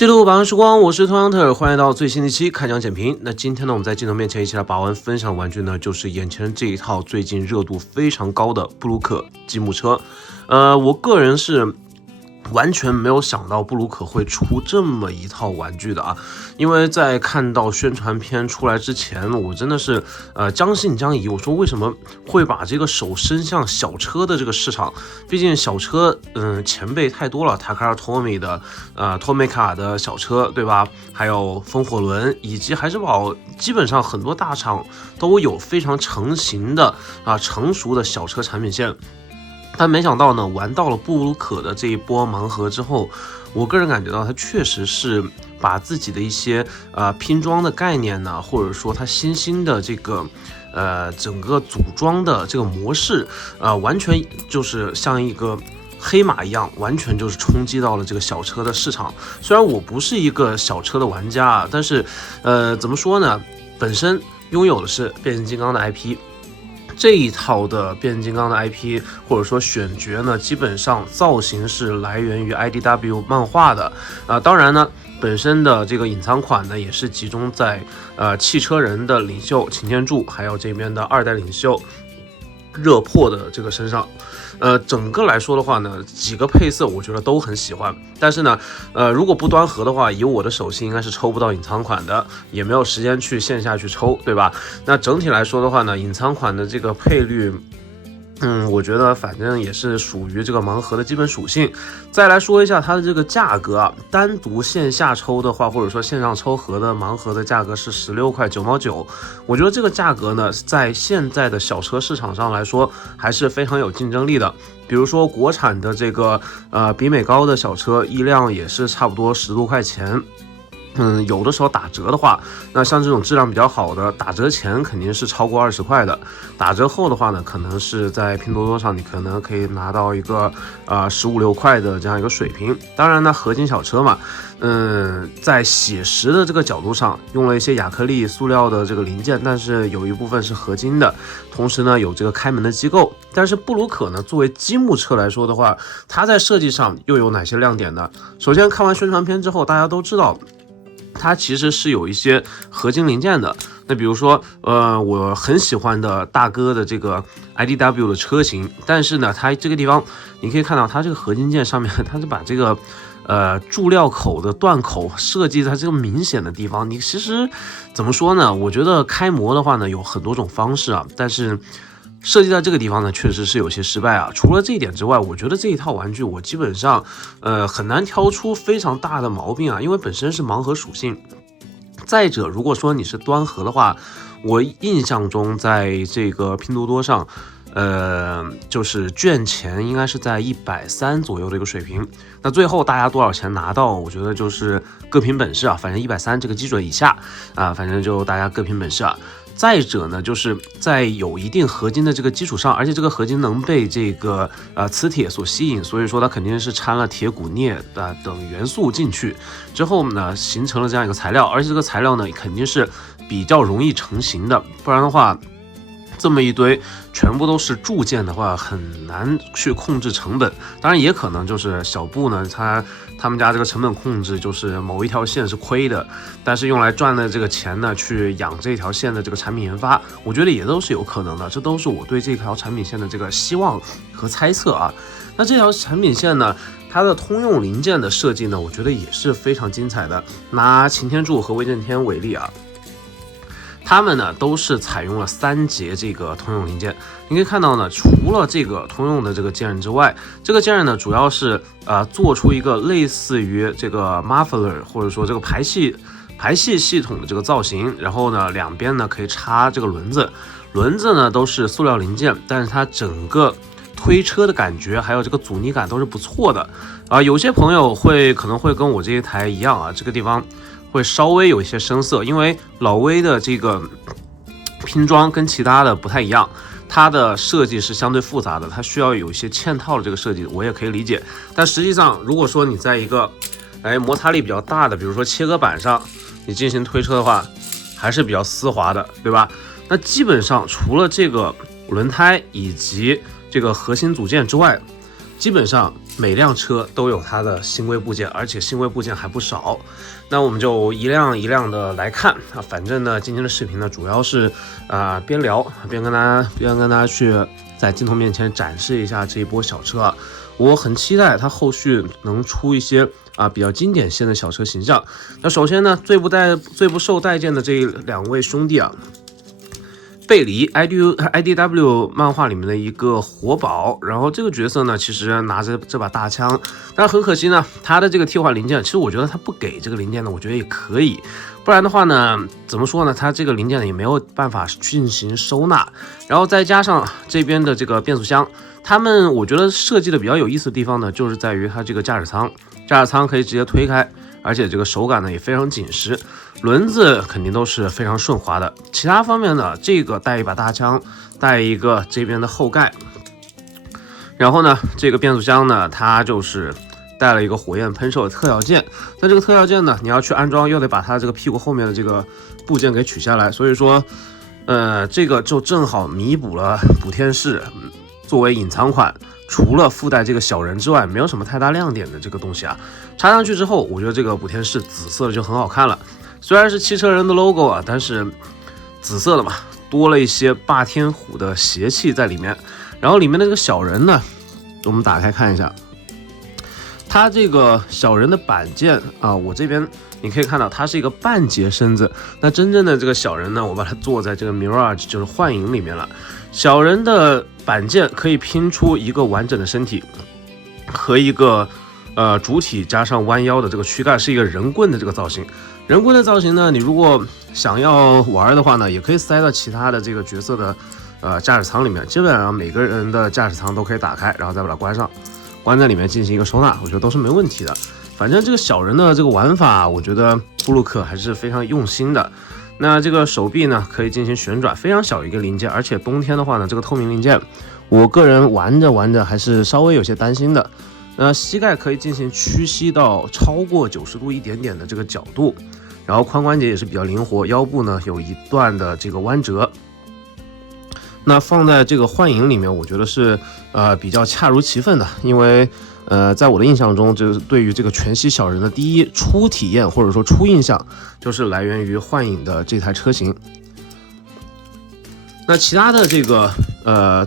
记录百万时光，我是托扬特，欢迎来到最新的一期开讲简评。那今天呢，我们在镜头面前一起来把玩分享的玩具呢，就是眼前这一套最近热度非常高的布鲁克积木车。我个人是完全没有想到布鲁克会出这么一套玩具的啊！因为在看到宣传片出来之前，我真的是将信将疑。我说为什么会把这个手伸向小车的这个市场？毕竟小车前辈太多了，Takara Tomy 的托美卡的小车，对吧？还有风火轮以及海之宝，基本上很多大厂都有非常成型的成熟的小车产品线。但没想到呢，玩到了布鲁克的这一波盲盒之后，我个人感觉到它确实是把自己的一些拼装的概念呢，或者说它新兴的这个整个组装的这个模式完全就是像一个黑马一样，完全就是冲击到了这个小车的市场。虽然我不是一个小车的玩家但是怎么说呢，本身拥有的是变形金刚的 IP。这一套的变形金刚的 IP 或者说选角呢，基本上造型是来源于 IDW 漫画的当然呢，本身的这个隐藏款呢，也是集中在汽车人的领袖擎天柱，还有这边的二代领袖热破的这个身上。整个来说的话呢，几个配色我觉得都很喜欢，但是呢，如果不端盒的话，以我的手气应该是抽不到隐藏款的，也没有时间去线下去抽，对吧？那整体来说的话呢，隐藏款的这个配率，我觉得反正也是属于这个盲盒的基本属性。再来说一下它的这个价格单独线下抽的话，或者说线上抽盒的盲盒的价格是16块9毛9。我觉得这个价格呢，在现在的小车市场上来说，还是非常有竞争力的。比如说国产的这个比美高的小车，一辆也是差不多10多块钱。有的时候打折的话，那像这种质量比较好的，打折前肯定是超过20块的，打折后的话呢，可能是在拼多多上你可能可以拿到一个15、16块的这样一个水平。当然呢，合金小车嘛，在写实的这个角度上用了一些亚克力塑料的这个零件，但是有一部分是合金的，同时呢有这个开门的机构。但是布鲁克呢，作为积木车来说的话，它在设计上又有哪些亮点呢？首先看完宣传片之后，大家都知道它其实是有一些合金零件的。那比如说我很喜欢的大哥的这个 IDW 的车型，但是呢它这个地方你可以看到它这个合金件上面，它是把这个注料口的断口设计在这个明显的地方。你其实怎么说呢，我觉得开模的话呢有很多种方式但是设计在这个地方呢，确实是有些失败除了这一点之外，我觉得这一套玩具我基本上很难挑出非常大的毛病因为本身是盲盒属性。再者，如果说你是端盒的话，我印象中在这个拼多多上就是券钱应该是在130左右的一个水平。那最后大家多少钱拿到，我觉得就是各凭本事反正130这个基准以下反正就大家各凭本事再者呢，就是在有一定合金的这个基础上，而且这个合金能被这个磁铁所吸引，所以说它肯定是掺了铁、钴、镍等元素进去之后呢，形成了这样一个材料，而且这个材料呢肯定是比较容易成型的，不然的话这么一堆全部都是铸件的话，很难去控制成本。当然也可能就是小布呢，他们家这个成本控制就是某一条线是亏的，但是用来赚的这个钱呢，去养这条线的这个产品研发，我觉得也都是有可能的。这都是我对这条产品线的这个希望和猜测那这条产品线呢，它的通用零件的设计呢，我觉得也是非常精彩的。拿擎天柱和威震天为例他们呢都是采用了3节这个通用零件。你可以看到呢，除了这个通用的这个件刃之外，这个件刃呢主要是做出一个类似于这个 muffler 或者说这个排气系统的这个造型，然后呢两边呢可以插这个轮子呢都是塑料零件，但是它整个推车的感觉还有这个阻尼感都是不错的有些朋友可能会跟我这一台一样这个地方会稍微有一些生涩，因为老威的这个拼装跟其他的不太一样，它的设计是相对复杂的，它需要有一些嵌套的这个设计，我也可以理解。但实际上如果说你在一个摩擦力比较大的，比如说切割板上你进行推车的话，还是比较丝滑的，对吧？那基本上除了这个轮胎以及这个核心组件之外，基本上每辆车都有它的欣慰部件，而且欣慰部件还不少。那我们就一辆一辆的来看啊。反正呢，今天的视频呢，主要是边聊边跟大家去在镜头面前展示一下这一波小车啊。我很期待它后续能出一些比较经典线的小车形象。那首先呢，最不受待见的这两位兄弟啊。贝黎 IDW 漫画里面的一个活宝，然后这个角色呢，其实拿着这把大枪，但是很可惜呢，他的这个替换零件，其实我觉得他不给这个零件呢，我觉得也可以，不然的话呢，怎么说呢，他这个零件呢也没有办法进行收纳，然后再加上这边的这个变速箱，他们我觉得设计的比较有意思的地方呢，就是在于它这个驾驶舱可以直接推开。而且这个手感呢也非常紧实，轮子肯定都是非常顺滑的。其他方面呢，这个带一把大枪，带一个这边的后盖，然后呢，这个变速箱呢，它就是带了一个火焰喷射的特效件。那这个特效件呢，你要去安装，又得把它这个屁股后面的这个部件给取下来，所以说，这个就正好弥补了补天士作为隐藏款。除了附带这个小人之外，没有什么太大亮点的这个东西啊。插上去之后，我觉得这个补天士紫色的就很好看了。虽然是汽车人的 logo 啊，但是紫色的嘛，多了一些霸天虎的邪气在里面。然后里面的这个小人呢，我们打开看一下，它这个小人的板件啊，我这边你可以看到它是一个半截身子。那真正的这个小人呢，我把它做在这个 Mirage 就是幻影里面了。小人的板件可以拼出一个完整的身体和一个主体加上弯腰的这个躯干，是一个人棍的这个造型。人棍的造型呢，你如果想要玩的话呢，也可以塞到其他的这个角色的驾驶舱里面。基本上每个人的驾驶舱都可以打开，然后再把它关上，关在里面进行一个收纳，我觉得都是没问题的。反正这个小人的这个玩法，我觉得布鲁克还是非常用心的。那这个手臂呢，可以进行旋转，非常小一个零件，而且冬天的话呢，这个透明零件，我个人玩着还是稍微有些担心的。那膝盖可以进行屈膝到超过90度一点点的这个角度，然后髋关节也是比较灵活，腰部呢有一段的这个弯折。那放在这个幻影里面，我觉得是比较恰如其分的，因为在我的印象中，就是对于这个全息小人的第一初体验或者说初印象，就是来源于幻影的这台车型。那其他的这个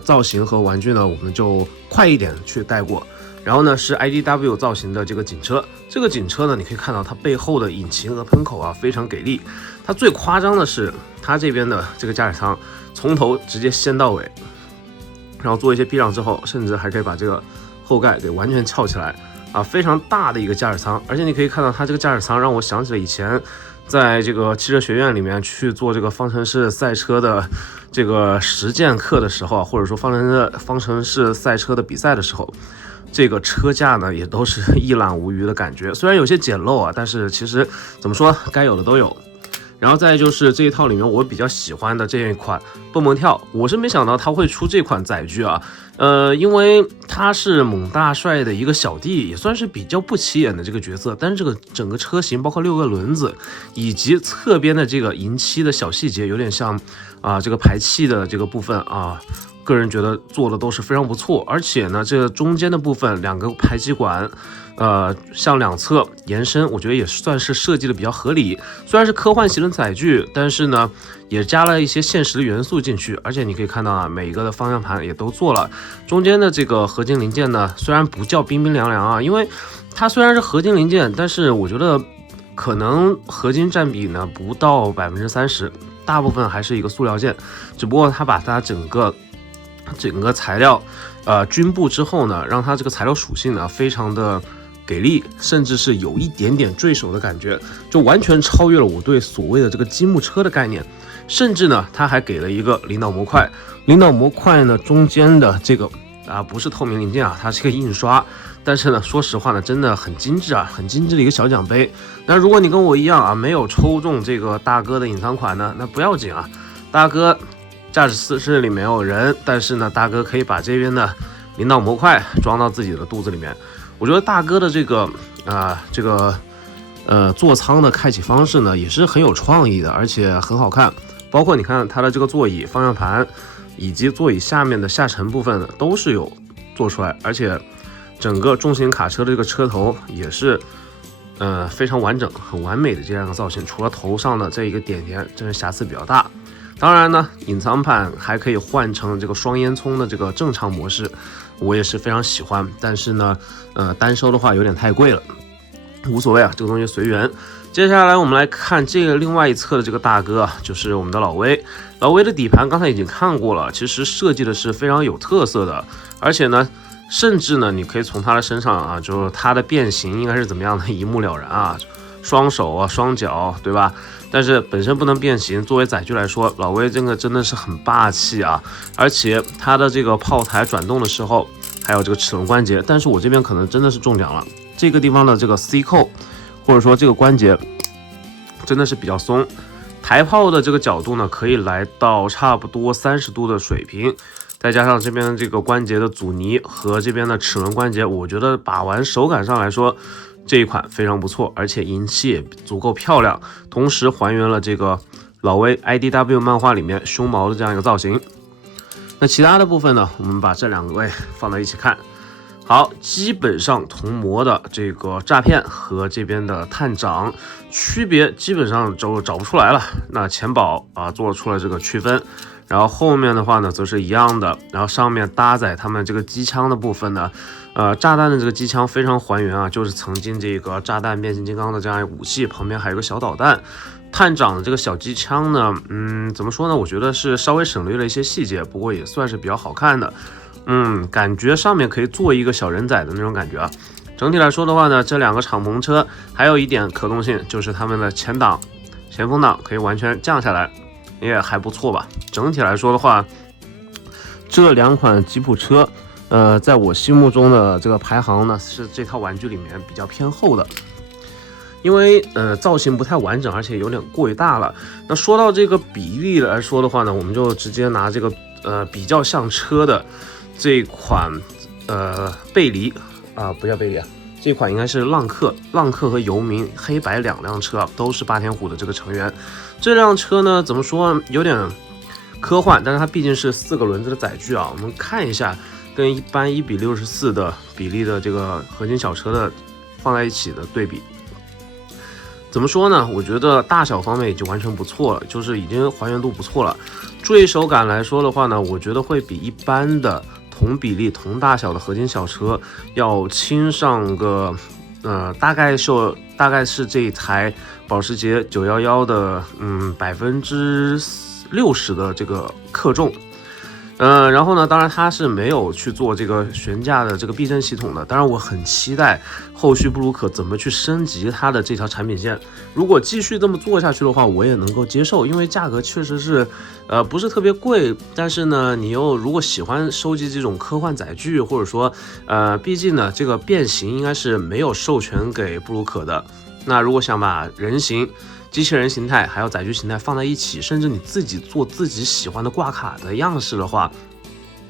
造型和玩具呢，我们就快一点去带过。然后呢是 IDW 造型的这个警车，这个警车呢，你可以看到它背后的引擎和喷口啊非常给力。它最夸张的是它这边的这个驾驶舱从头直接掀到尾，然后做一些避让之后，甚至还可以把这个后盖给完全翘起来啊，非常大的一个驾驶舱。而且你可以看到它这个驾驶舱让我想起了以前在这个汽车学院里面去做这个方程式赛车的这个实践课的时候，或者说方程式赛车的比赛的时候，这个车架呢也都是一览无余的感觉。虽然有些简陋啊，但是其实怎么说，该有的都有。然后再就是这一套里面我比较喜欢的这一款蹦蹦跳，我是没想到它会出这款载具啊，因为他是猛大帅的一个小弟，也算是比较不起眼的这个角色，但是这个整个车型包括6个轮子以及侧边的这个银漆的小细节，有点像这个排气的这个部分啊，个人觉得做的都是非常不错。而且呢，这个中间的部分2个排气管向两侧延伸，我觉得也算是设计的比较合理。虽然是科幻型的载具，但是呢也加了一些现实的元素进去。而且你可以看到啊，每一个的方向盘也都做了。中间的这个合金零件呢，虽然不叫冰冰凉凉啊，因为它虽然是合金零件，但是我觉得可能合金占比呢不到30%，大部分还是一个塑料件。只不过它把它整个材料均布之后呢，让它这个材料属性呢非常的给力，甚至是有一点点坠手的感觉，就完全超越了我对所谓的这个积木车的概念。甚至呢，它还给了一个领导模块，领导模块呢中间的这个不是透明零件啊，它是个印刷。但是呢，说实话呢，真的很精致啊，很精致的一个小奖杯。那如果你跟我一样啊，没有抽中这个大哥的隐藏款呢，那不要紧啊，大哥驾驶室里没有人，但是呢，大哥可以把这边的领导模块装到自己的肚子里面。我觉得大哥的这个座舱的开启方式呢，也是很有创意的，而且很好看。包括你看它的这个座椅、方向盘以及座椅下面的下沉部分呢，都是有做出来，而且整个重型卡车的这个车头也是非常完整、很完美的这样一个造型，除了头上的这一个点点，真是瑕疵比较大。当然呢，隐藏版还可以换成这个双烟囱的这个正常模式，我也是非常喜欢。但是呢，单收的话有点太贵了，无所谓啊，这个东西随缘。接下来我们来看这个另外一侧的这个大哥，就是我们的老威。老威的底盘刚才已经看过了，其实设计的是非常有特色的，而且呢，甚至呢，你可以从他的身上啊，就是他的变形应该是怎么样的，一目了然啊，双手啊，双脚，对吧？但是本身不能变形，作为载具来说，老威这个真的是很霸气啊！而且它的这个炮台转动的时候，还有这个齿轮关节，但是我这边可能真的是中奖了，这个地方的这个 C 扣，或者说这个关节真的是比较松。抬炮的这个角度呢，可以来到差不多30度的水平，再加上这边这个关节的阻尼和这边的齿轮关节，我觉得把玩手感上来说，这一款非常不错，而且银漆也足够漂亮，同时还原了这个老威 IDW 漫画里面胸毛的这样一个造型。那其他的部分呢，我们把这两位放在一起看。好，基本上铜模的这个诈骗和这边的探长区别基本上就找不出来了。那前保啊做出了这个区分，然后后面的话呢则是一样的，然后上面搭载他们这个机枪的部分呢，炸弹的这个机枪非常还原啊，就是曾经这个炸弹变形金刚的这样一个武器，旁边还有个小导弹。探长的这个小机枪呢，怎么说呢？我觉得是稍微省略了一些细节，不过也算是比较好看的。感觉上面可以做一个小人仔的那种感觉啊。整体来说的话呢，这两个敞篷车还有一点可动性，就是他们的前风挡可以完全降下来，也还不错吧。整体来说的话，这两款吉普车，在我心目中的这个排行呢，是这套玩具里面比较偏后的。因为造型不太完整，而且有点过于大了。那说到这个比例来说的话呢，我们就直接拿这个比较像车的这款贝黎啊，不叫贝黎啊，这款应该是浪客和游民黑白两辆车啊，都是霸天虎的这个成员。这辆车呢，怎么说有点科幻，但是它毕竟是4个轮子的载具啊。我们看一下，跟一般1:64的比例的这个合金小车的放在一起的对比。怎么说呢？我觉得大小方面已经完全不错了，就是已经还原度不错了。坠手感来说的话呢，我觉得会比一般的同比例、同大小的合金小车要轻上个，大概是这一台保时捷911的60%的这个克重。然后呢，当然它是没有去做这个悬架的这个避震系统的。当然，我很期待后续布鲁克怎么去升级它的这条产品线。如果继续这么做下去的话，我也能够接受，因为价格确实是，不是特别贵。但是呢，你又如果喜欢收集这种科幻载具，或者说，毕竟呢，这个变形应该是没有授权给布鲁克的。那如果想把人形、机器人形态还有载具形态放在一起，甚至你自己做自己喜欢的挂卡的样式的话，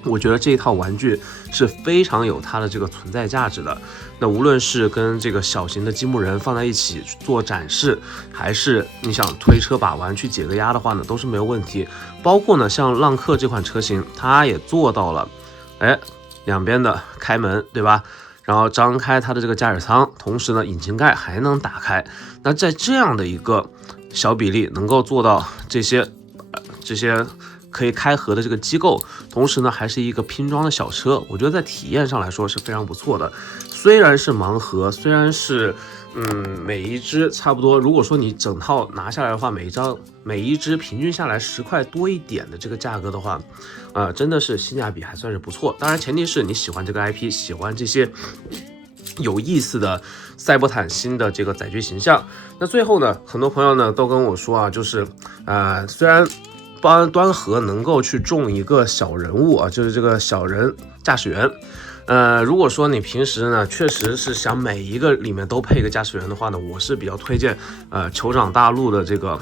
我觉得这一套玩具是非常有它的这个存在价值的。那无论是跟这个小型的积木人放在一起做展示，还是你想推车把玩去解个压的话呢，都是没有问题。包括呢，像浪客这款车型，它也做到了，两边的开门，对吧？然后张开它的这个驾驶舱，同时呢，引擎盖还能打开。那在这样的一个小比例能够做到这些可以开合的这个机构，同时呢，还是一个拼装的小车，我觉得在体验上来说是非常不错的。虽然是盲盒，虽然是每一只差不多，如果说你整套拿下来的话，每一只平均下来10块多一点的这个价格的话，真的是性价比还算是不错。当然前提是你喜欢这个 IP， 喜欢这些有意思的赛博坦星的这个载具形象。那最后呢，很多朋友呢都跟我说啊，就是虽然端盒能够去中一个小人物啊，就是这个小人驾驶员。如果说你平时呢确实是想每一个里面都配一个驾驶员的话呢，我是比较推荐酋长大陆的这个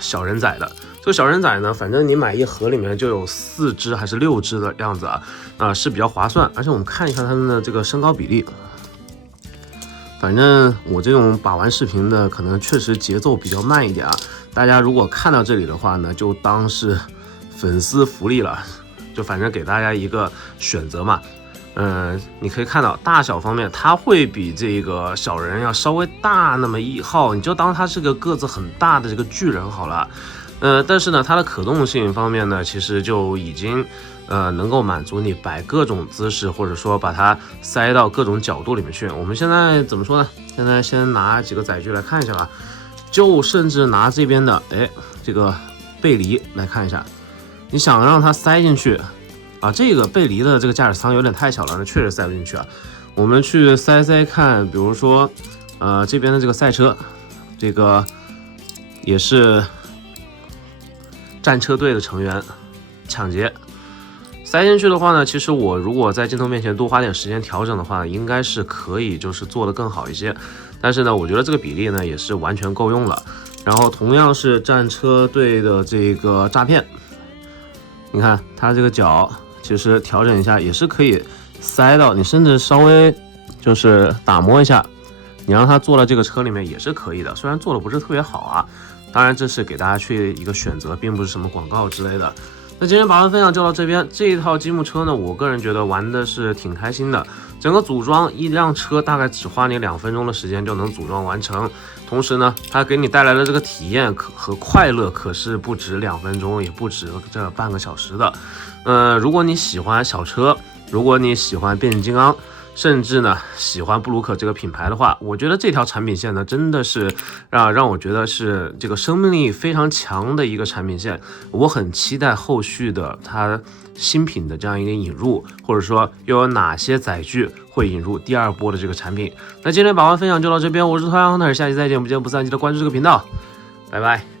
小人仔的。这个小人仔呢，反正你买一盒里面就有4只还是6只的样子啊，是比较划算。而且我们看一下他们的这个身高比例，反正我这种把玩视频的可能确实节奏比较慢一点啊。大家如果看到这里的话呢，就当是粉丝福利了，就反正给大家一个选择嘛。你可以看到大小方面，它会比这个小人要稍微大那么1号，你就当它是个个子很大的这个巨人好了。但是呢，它的可动性方面呢，其实就已经能够满足你摆各种姿势，或者说把它塞到各种角度里面去。我们现在怎么说呢？现在先拿几个载具来看一下吧，就甚至拿这边的这个背离来看一下，你想让它塞进去啊，这个背离的这个驾驶舱有点太小了，那确实塞不进去啊。我们去塞看，比如说这边的这个赛车，这个也是战车队的成员抢劫塞进去的话呢，其实我如果在镜头面前多花点时间调整的话，应该是可以就是做得更好一些。但是呢，我觉得这个比例呢也是完全够用了。然后同样是战车队的这个诈骗，你看它这个角其实调整一下也是可以塞到，你甚至稍微就是打磨一下，你让它坐到这个车里面也是可以的。虽然做的不是特别好啊，当然这是给大家去一个选择，并不是什么广告之类的。那今天把玩分享就到这边，这一套积木车呢，我个人觉得玩的是挺开心的。整个组装一辆车大概只花你2分钟的时间就能组装完成，同时呢，它给你带来的这个体验和快乐可是不止2分钟，也不止这半个小时的。如果你喜欢小车，如果你喜欢变形金刚，甚至呢喜欢布鲁克这个品牌的话，我觉得这条产品线呢真的是让我觉得是这个生命力非常强的一个产品线。我很期待后续的它新品的这样一个引入，或者说又有哪些载具会引入第2波的这个产品。那今天把玩分享就到这边，我是团长 Hunter， 下期再见，不见不散，记得关注这个频道，拜拜。